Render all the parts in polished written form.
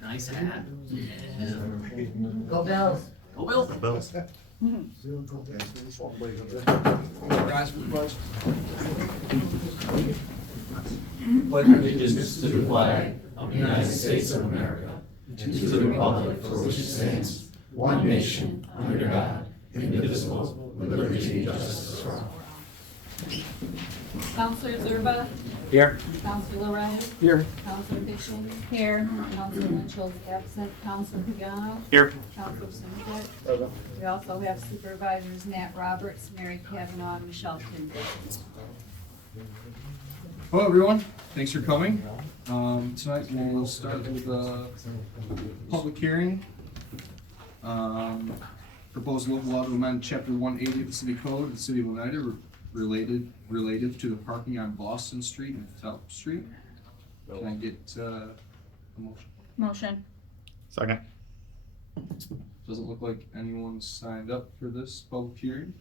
Nice hat. Go Bills. Go Bills. Bills. Guys, pledge. Pledge allegiance to the flag of the United States of America, and to the republic for which it stands, one nation, under God, indivisible, with liberty and justice for all. Counselor Zerba. Here. Counselor Ryan. Here. Counselor Fishing. Here. Counselor Mitchell is absent. Counselor Pagano. Here. Counselor Simcoe. We also have supervisors Nat Roberts, Mary Kavanaugh, and Michelle Kinder. Hello, everyone. Thanks for coming. Tonight we'll start with a public hearing. Proposed local law to amend Chapter 180 of the City Code of the City of Oneida related to the parking on Boston Street and Phelps Street. Can I get a motion? Motion. Second. Doesn't look like anyone signed up for this public hearing.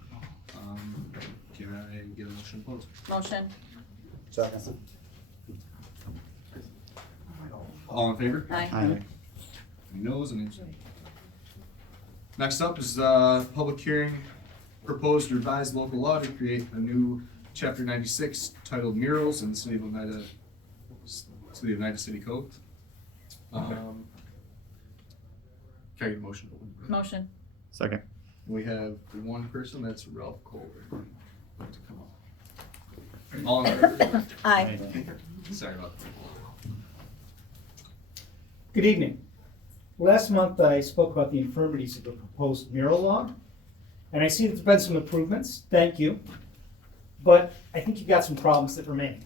Can I get a motion opposed? Motion. Second. All in favor? Aye. Any noes and abstentions? Next up is public hearing, proposed revised local law to create a new Chapter 96 titled Murals in the City of Oneida City Code. Can I get a motion? Motion. Second. We have one person, that's Ralph Kohler. Like to come up. All in favor? Aye. Sorry about that. Good evening. Last month I spoke about the infirmities of the proposed mural law, and I see there's been some improvements, thank you, but I think you've got some problems that remain.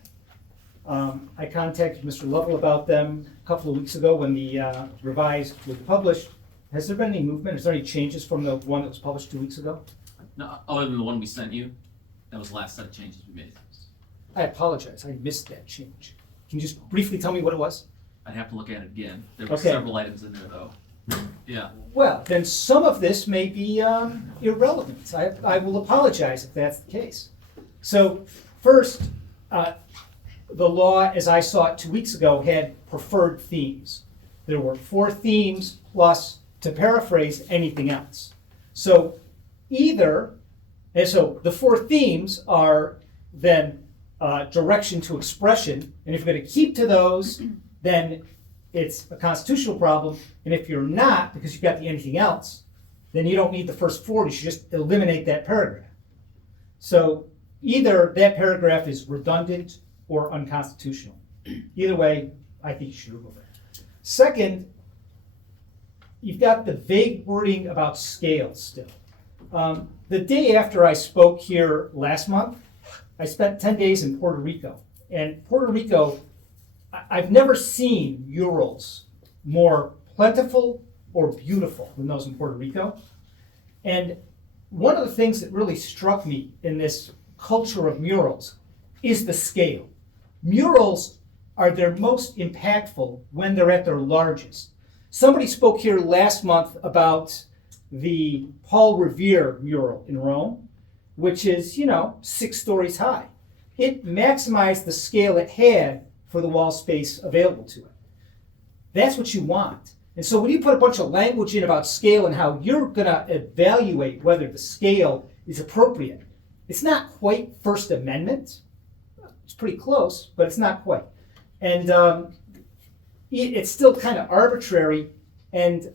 I contacted Mr. Lovell about them a couple of weeks ago when the revised was published. Has there been any movement? Is there any changes from the one that was published 2 weeks ago? No, other than the one we sent you, that was the last set of changes we made. I apologize, I missed that change. Can you just briefly tell me what it was? I'd have to look at it again. There were Okay. several items in there though. Yeah. Well, then some of this may be irrelevant. I will apologize if that's the case. So first, the law, as I saw it 2 weeks ago, had preferred themes. There were 4 themes plus, to paraphrase, anything else. So so the 4 themes are then direction to expression, and if you're going to keep to those, then it's a constitutional problem. And if you're not, because you've got the anything else, then you don't need the first 4. You should just eliminate that paragraph. So either that paragraph is redundant or unconstitutional. Either way, I think you should remove it. Second, you've got the vague wording about scale still. The day after I spoke here last month, I spent 10 days in Puerto Rico. And Puerto Rico, I've never seen murals more plentiful or beautiful than those in Puerto Rico. And one of the things that really struck me in this culture of murals is the scale. Murals are their most impactful when they're at their largest. Somebody spoke here last month about the Paul Revere mural in Rome, which is, 6 stories high. It maximized the scale it had for the wall space available to it. That's what you want. And so when you put a bunch of language in about scale and how you're going to evaluate whether the scale is appropriate, it's not quite First Amendment. It's pretty close, but it's not quite. And it's still kind of arbitrary, and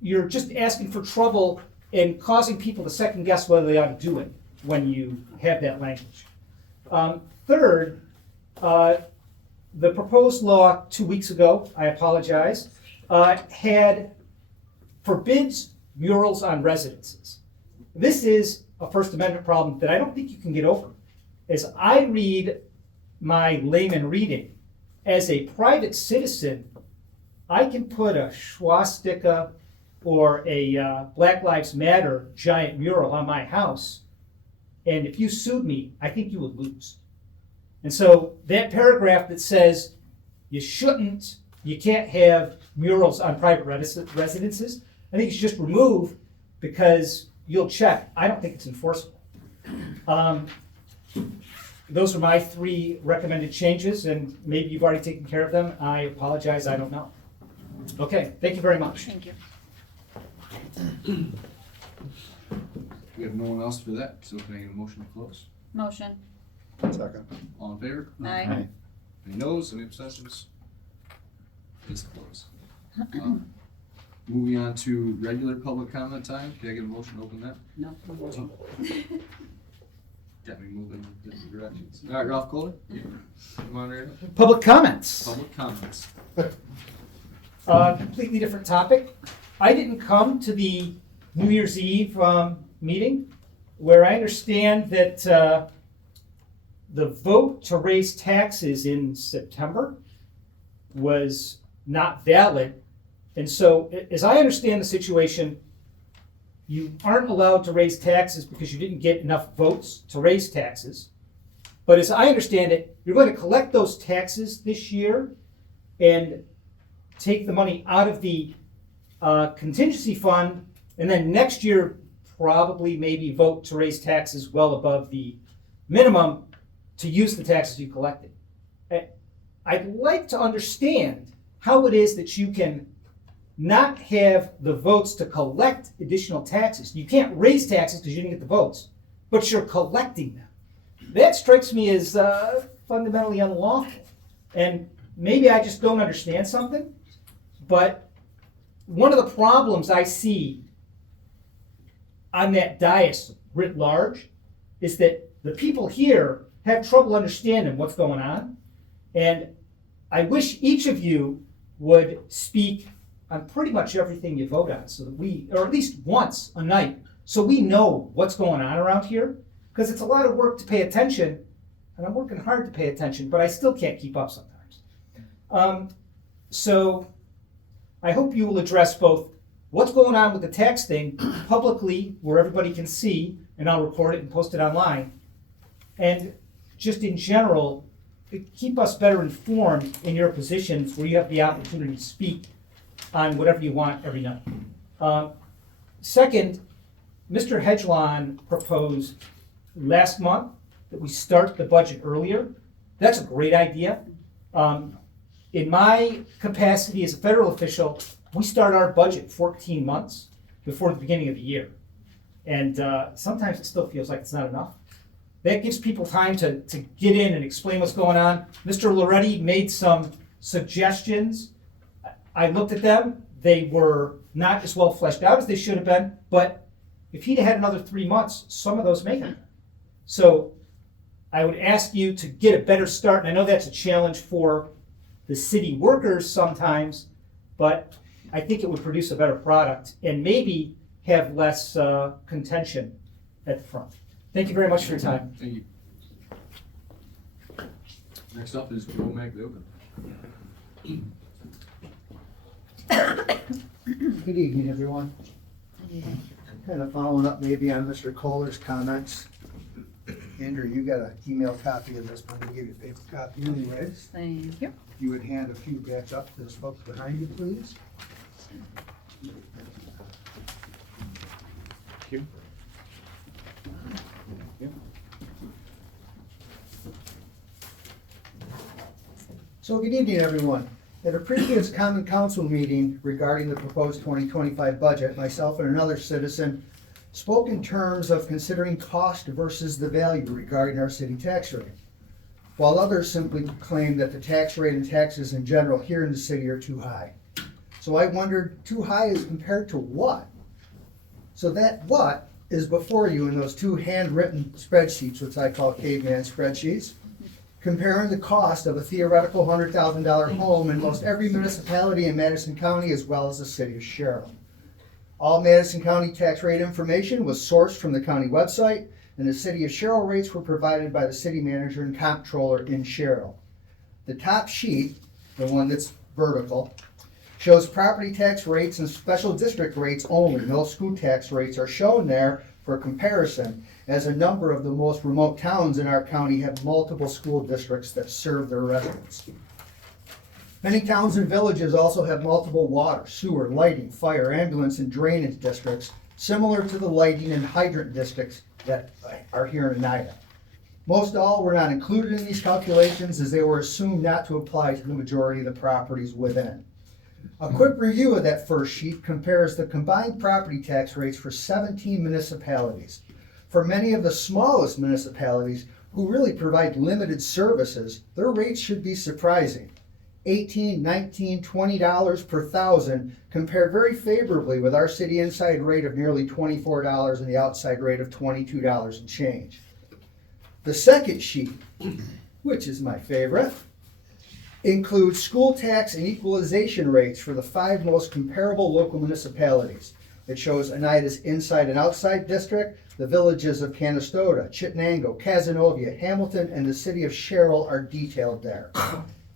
you're just asking for trouble and causing people to second guess whether they ought to do it when you have that language. Third, the proposed law 2 weeks ago, I apologize, had forbids murals on residences. This is a First Amendment problem that I don't think you can get over. As I read my layman reading, as a private citizen, I can put a swastika or a Black Lives Matter giant mural on my house, and if you sued me, I think you would lose. And so that paragraph that says you can't have murals on private residences, I think you should just remove, because you'll check. I don't think it's enforceable. those are my 3 recommended changes, and maybe you've already taken care of them. I apologize, I don't know. Okay, thank you very much. Thank you. We have no one else for that, so can I get a motion to close? Motion. Second. All in favor? Aye. Any noes, any abstentions? It's closed. Moving on to regular public comment time, can I get a motion to open that? No. Got me moving in different directions. All right, Ralph Kohler? Come on, right up. Public comments. Public comments. Completely different topic. I didn't come to the New Year's Eve meeting, where I understand that the vote to raise taxes in September was not valid. And so, as I understand the situation, you aren't allowed to raise taxes because you didn't get enough votes to raise taxes. But as I understand it, you're going to collect those taxes this year and take the money out of the contingency fund, and then next year probably maybe vote to raise taxes well above the minimum to use the taxes you collected. I'd like to understand how it is that you can not have the votes to collect additional taxes. You can't raise taxes because you didn't get the votes, but you're collecting them. That strikes me as fundamentally unlawful. And maybe I just don't understand something, but one of the problems I see on that dais writ large is that the people here have trouble understanding what's going on. And I wish each of you would speak on pretty much everything you vote on, so that we, or at least once a night, so we know what's going on around here, because it's a lot of work to pay attention, and I'm working hard to pay attention, but I still can't keep up sometimes. So I hope you will address both what's going on with the tax thing publicly, where everybody can see, and I'll record it and post it online, and just in general, keep us better informed in your positions where you have the opportunity to speak on whatever you want every night. Second, Mr. Hedgelon proposed last month that we start the budget earlier. That's a great idea. In my capacity as a federal official, we start our budget 14 months before the beginning of the year. And sometimes it still feels like it's not enough. That gives people time to get in and explain what's going on. Mr. Loretti made some suggestions. I looked at them. They were not as well fleshed out as they should have been, but if he'd had another 3 months, some of those may have. So I would ask you to get a better start, and I know that's a challenge for the city workers sometimes, but I think it would produce a better product and maybe have less contention at the front. Thank you very much for your time. Thank you. Next up is Joe Magliocca. Good evening, everyone. Kind of following up maybe on Mr. Kohler's comments. Andrew, you got an email copy of this, but I'm gonna give you a paper copy anyways. Thank you. You would hand a few back up to the folks behind you, please. Thank you. So good evening, everyone. At a previous Common Council meeting regarding the proposed 2025 budget, myself and another citizen spoke in terms of considering cost versus the value regarding our city tax rate, while others simply claimed that the tax rate and taxes in general here in the city are too high. So I wondered, too high as compared to what? So that what is before you in those 2 handwritten spreadsheets, which I call caveman spreadsheets, comparing the cost of a theoretical $100,000 home in most every municipality in Madison County as well as the city of Sherrill. All Madison County tax rate information was sourced from the county website, and the city of Sherrill rates were provided by the city manager and comptroller in Sherrill. The top sheet, the one that's vertical, shows property tax rates and special district rates only. No school tax rates are shown there for comparison, as a number of the most remote towns in our county have multiple school districts that serve their residents. Many towns and villages also have multiple water, sewer, lighting, fire, ambulance, and drainage districts, similar to the lighting and hydrant districts that are here in Oneida. Most all were not included in these calculations as they were assumed not to apply to the majority of the properties within. A quick review of that first sheet compares the combined property tax rates for 17 municipalities. For many of the smallest municipalities who really provide limited services, their rates should be surprising. $18, $19, $20 per thousand compared very favorably with our city inside rate of nearly $24 and the outside rate of $22 and change. The second sheet, which is my favorite, includes school tax and equalization rates for the 5 most comparable local municipalities. It shows Oneida's inside and outside district. The villages of Canastota, Chittenango, Cazenovia, Hamilton, and the city of Sherrill are detailed there.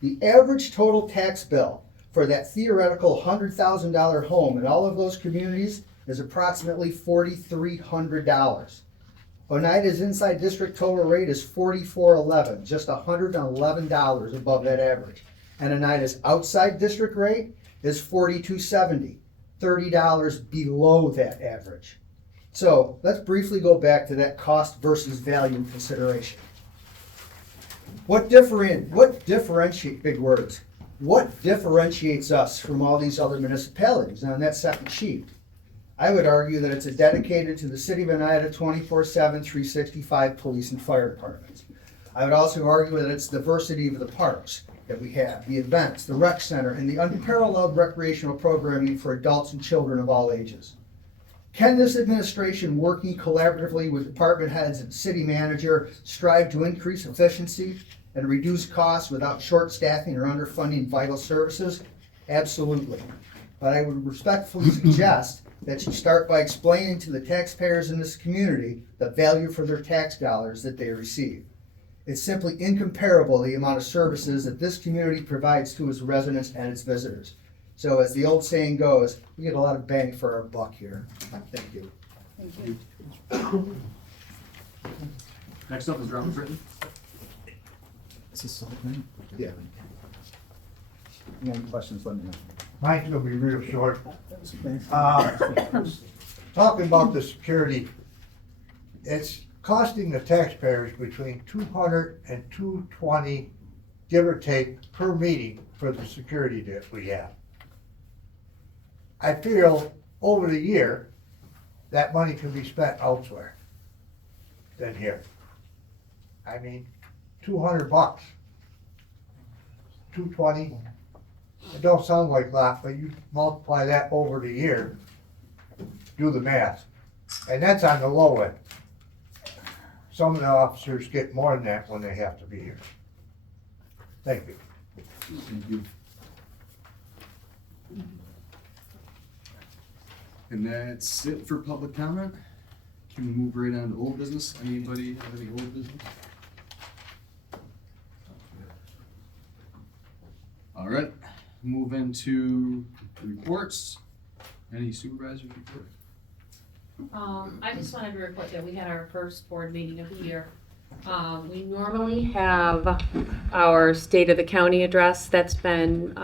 The average total tax bill for that theoretical $100,000 home in all of those communities is approximately $4,300. Oneida's inside district total rate is $4,411, just $111 above that average. And Oneida's outside district rate is $4,270, $30 below that average. So let's briefly go back to that cost versus value consideration. What differentiates, big words, what differentiates us from all these other municipalities on that second sheet? I would argue that it's dedicated to the city of Oneida 24/7, 365 police and fire departments. I would also argue that it's diversity of the parks that we have, the events, the rec center, and the unparalleled recreational programming for adults and children of all ages. Can this administration, working collaboratively with department heads and city manager, strive to increase efficiency and reduce costs without short staffing or underfunding vital services? Absolutely. But I would respectfully suggest that you start by explaining to the taxpayers in this community the value for their tax dollars that they receive. It's simply incomparable the amount of services that this community provides to its residents and its visitors. So as the old saying goes, we get a lot of bang for our buck here. Thank you. Thank you. Next up is Robert Fritty. Is this the whole thing? Yeah. Any questions, let me know. Mine's gonna be real short. Talking about the security, it's costing the taxpayers between $200 and $220, give or take, per meeting for the security that we have. I feel over the year, that money can be spent elsewhere than here. I mean, $200, $220. It don't sound like a lot, but you multiply that over the year, do the math, and that's on the low end. Some of the officers get more than that when they have to be here. Thank you. Thank you. And that's it for public comment. Can we move right on to old business? Anybody have any old business? All right, move into reports. Any supervisor report? I just wanted to report that we had our first board meeting of the year. We normally have our State of the County address that's been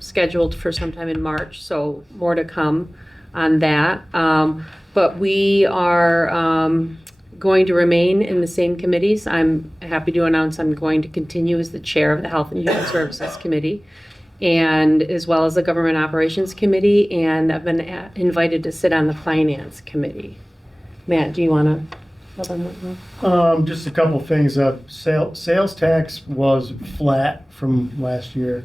scheduled for sometime in March, so more to come on that. But we are going to remain in the same committees. I'm happy to announce I'm going to continue as the chair of the Health and Human Services Committee, and as well as the Government Operations Committee, and I've been invited to sit on the Finance Committee. Matt, do you want to? Just a couple of things. Sales tax was flat from last year,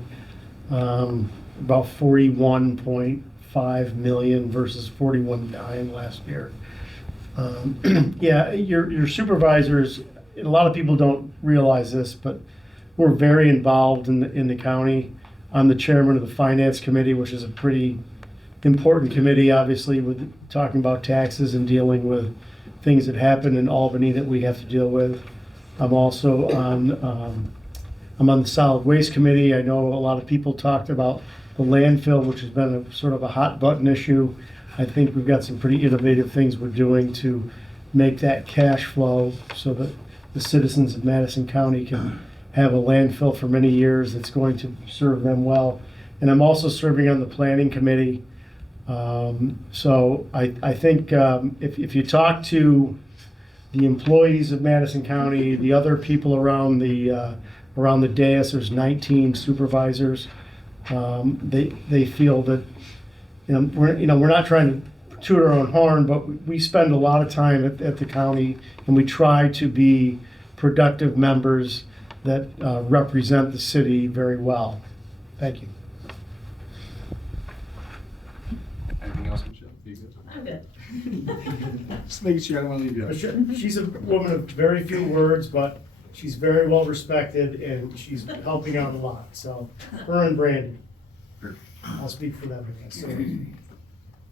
about 41.5 million versus 41.9 last year. Yeah, your supervisors, a lot of people don't realize this, but we're very involved in the county. I'm the chairman of the Finance Committee, which is a pretty important committee, obviously, with talking about taxes and dealing with things that happen in Albany that we have to deal with. I'm also on the Solid Waste Committee. I know a lot of people talked about the landfill, which has been a sort of a hot button issue. I think we've got some pretty innovative things we're doing to make that cash flow so that the citizens of Madison County can have a landfill for many years that's going to serve them well. And I'm also serving on the Planning Committee. So I think if you talk to the employees of Madison County, the other people around the dais, there's 19 supervisors. They feel that, we're not trying to toot our own horn, but we spend a lot of time at the county, and we try to be productive members that represent the city very well. Thank you. Anything else, Michelle? You good? I'm good. Just making sure I don't want to leave you out. She's a woman of very few words, but she's very well respected, and she's helping out a lot. So, her and Brandy, I'll speak for them, I guess. So, I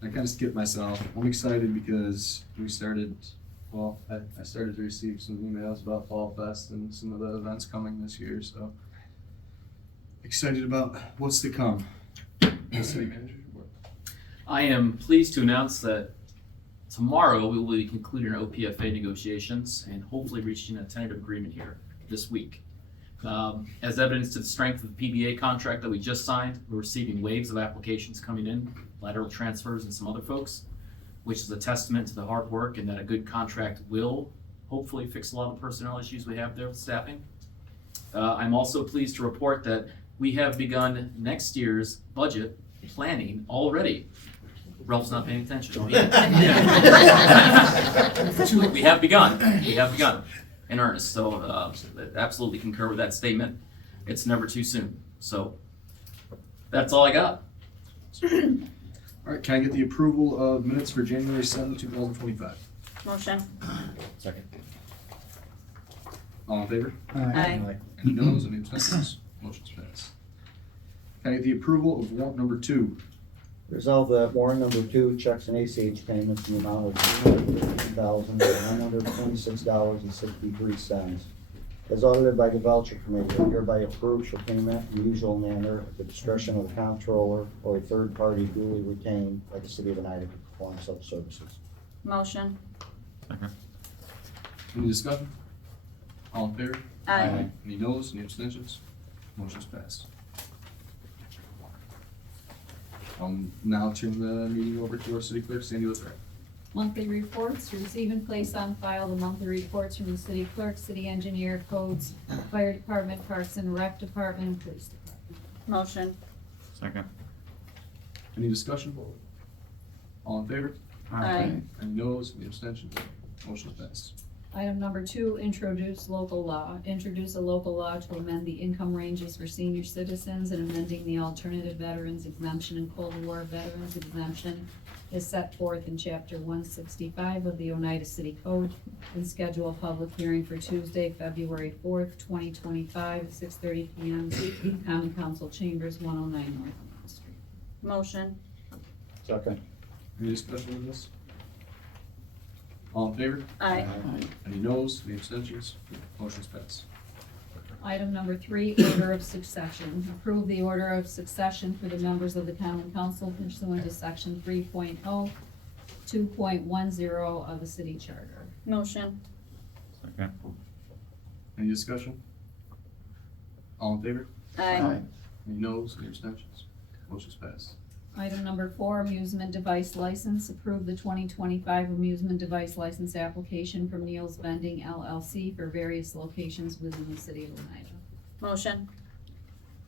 kind of skipped myself. I'm excited because we started, well, I started to receive some emails about Fall Fest and some of the events coming this year, so excited about what's to come. City manager's report. I am pleased to announce that tomorrow we will be concluding our OPFA negotiations and hopefully reaching a tentative agreement here this week. As evidence to the strength of the PBA contract that we just signed, we're receiving waves of applications coming in, lateral transfers and some other folks, which is a testament to the hard work and that a good contract will hopefully fix a lot of the personnel issues we have there with staffing. I'm also pleased to report that we have begun next year's budget planning already. Ralph's not paying attention. We have begun in earnest. So absolutely concur with that statement. It's never too soon. So that's all I got. All right, can I get the approval of minutes for January 7th, 2025? Motion. Second. All in favor? Aye. Any noes, any abstentions? Motion's passed. Can I get the approval of warrant number 2? Resolve that warrant number 2, checks and ACH payments in the amount of $215,926.63, as audited by the voucher committee, are hereby approved for payment in the usual manner at the discretion of the comptroller or a third party duly retained by the city of Oneida to perform such services. Motion. Any discussion? All in favor? Aye. Any noes, any abstentions? Motion's passed. I'll now turn the meeting over to our city clerk, Sandy Lithray. Monthly reports, to receive and place on file the monthly reports from the city clerk, city engineer, codes, fire department, parks and rec department, and police department. Motion. Second. Any discussion? All in favor? Aye. Any noes, any abstentions? Motion's passed. Item number 2, introduce local law. Introduce a local law to amend the income ranges for senior citizens and amending the alternative veterans exemption and Cold War veterans exemption is set forth in chapter 165 of the Oneida City Code, and schedule a public hearing for Tuesday, February 4th, 2025, at 6:30 p.m. Common Council Chambers, 109 North Main Street. Motion. Second. Any discussion on this? All in favor? Aye. Any noes, any abstentions? Motion's passed. Item number 3, order of succession. Approve the order of succession for the members of the Common Council pursuant to section 3.0, 2.10 of the city charter. Motion. Second. Any discussion? All in favor? Aye. Any noes, any abstentions? Motion's passed. Item number 4, amusement device license. Approve the 2025 amusement device license application from Neil's Vending LLC for various locations within the city of Oneida. Motion.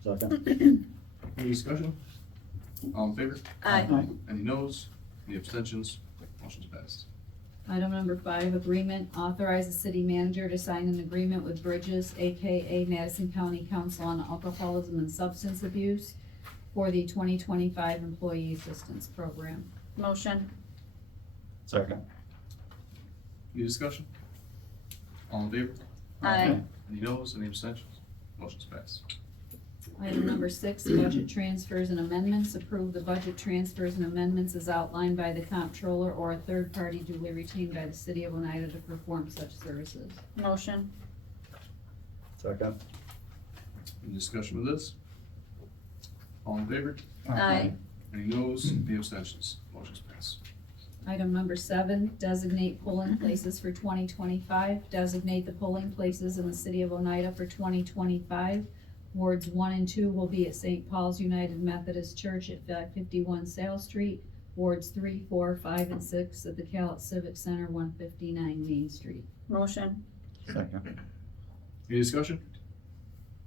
Second. Any discussion? All in favor? Aye. Any noes, any abstentions? Motion's passed. Item number 5, agreement. Authorize the city manager to sign an agreement with Bridges, AKA Madison County Council on Alcoholism and Substance Abuse, for the 2025 Employee Assistance Program. Motion. Second. Any discussion? All in favor? Aye. Any noes, any abstentions? Motion's passed. Item number 6, budget transfers and amendments. Approve the budget transfers and amendments as outlined by the comptroller or a third party duly retained by the city of Oneida to perform such services. Motion. Second. Any discussion with this? All in favor? Aye. Any noes, any abstentions? Motion's passed. Item number 7, designate polling places for 2025. Designate the polling places in the city of Oneida for 2025. Wards 1 and 2 will be at St. Paul's United Methodist Church at 551 Sale Street. Wards 3, 4, 5, and 6 at the Calat Civic Center, 159 Main Street. Motion. Second. Any discussion?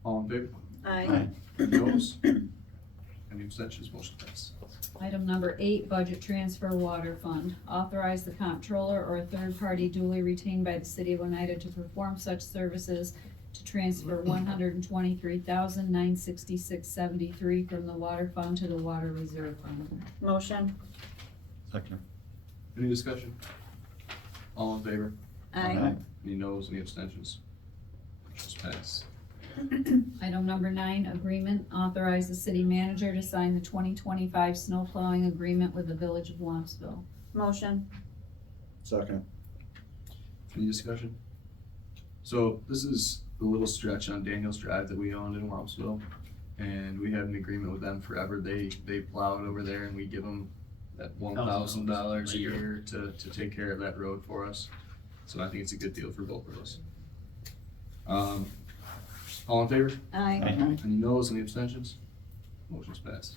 All in favor? Aye. Any opposed? Any abstentions? Motion passes. Item number 8, budget transfer water fund. Authorize the comptroller or a third party duly retained by the city of Oneida to perform such services to transfer $123,966.73 from the water fund to the water reserve fund. Motion. Second. Any discussion? All in favor? Aye. Any noes? Any abstentions? Motion's passed. Item number 9, agreement. Authorize the city manager to sign the 2025 snow plowing agreement with the village of Wampsville. Motion. Second. Any discussion? So this is the little stretch on Daniels Drive that we owned in Wampsville. And we had an agreement with them forever. They plow it over there and we give them that $1,000 a year to take care of that road for us. So I think it's a good deal for both of us. All in favor? Aye. Any noes? Any abstentions? Motion's passed.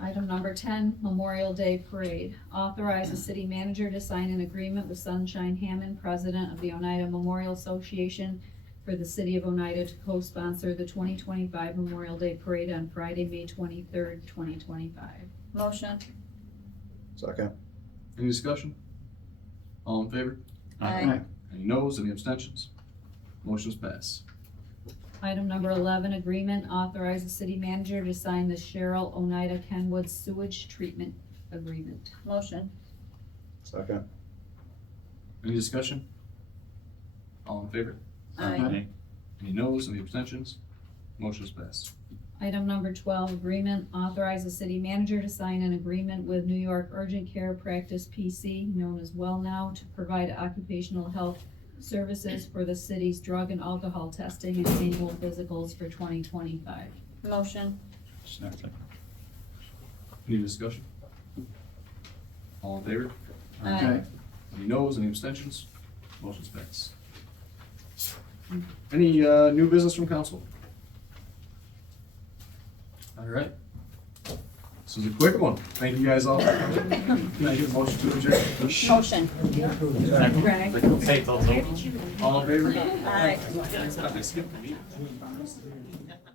Item number 10, Memorial Day Parade. Authorize the city manager to sign an agreement with Sunshine Hammond, president of the Oneida Memorial Association, for the city of Oneida to co-sponsor the 2025 Memorial Day Parade on Friday, May 23rd, 2025. Motion. Second. Any discussion? All in favor? Aye. Any noes? Any abstentions? Motion's passed. Item number 11, agreement. Authorize the city manager to sign the Sherrill Oneida Kenwood sewage treatment agreement. Motion. Second. Any discussion? All in favor? Aye. Any noes? Any abstentions? Motion's passed. Item number 12, agreement. Authorize the city manager to sign an agreement with New York Urgent Care Practice PC, known as WellNow, to provide occupational health services for the city's drug and alcohol testing and annual physicals for 2025. Motion. Second. Any discussion? All in favor? Aye. Any noes? Any abstentions? Motion's passed. Any new business from council? All right. This was a quick one. Thank you guys all for coming. Can I get a motion to adjourn? Motion. Greg? All in favor? Aye. I skipped the meeting.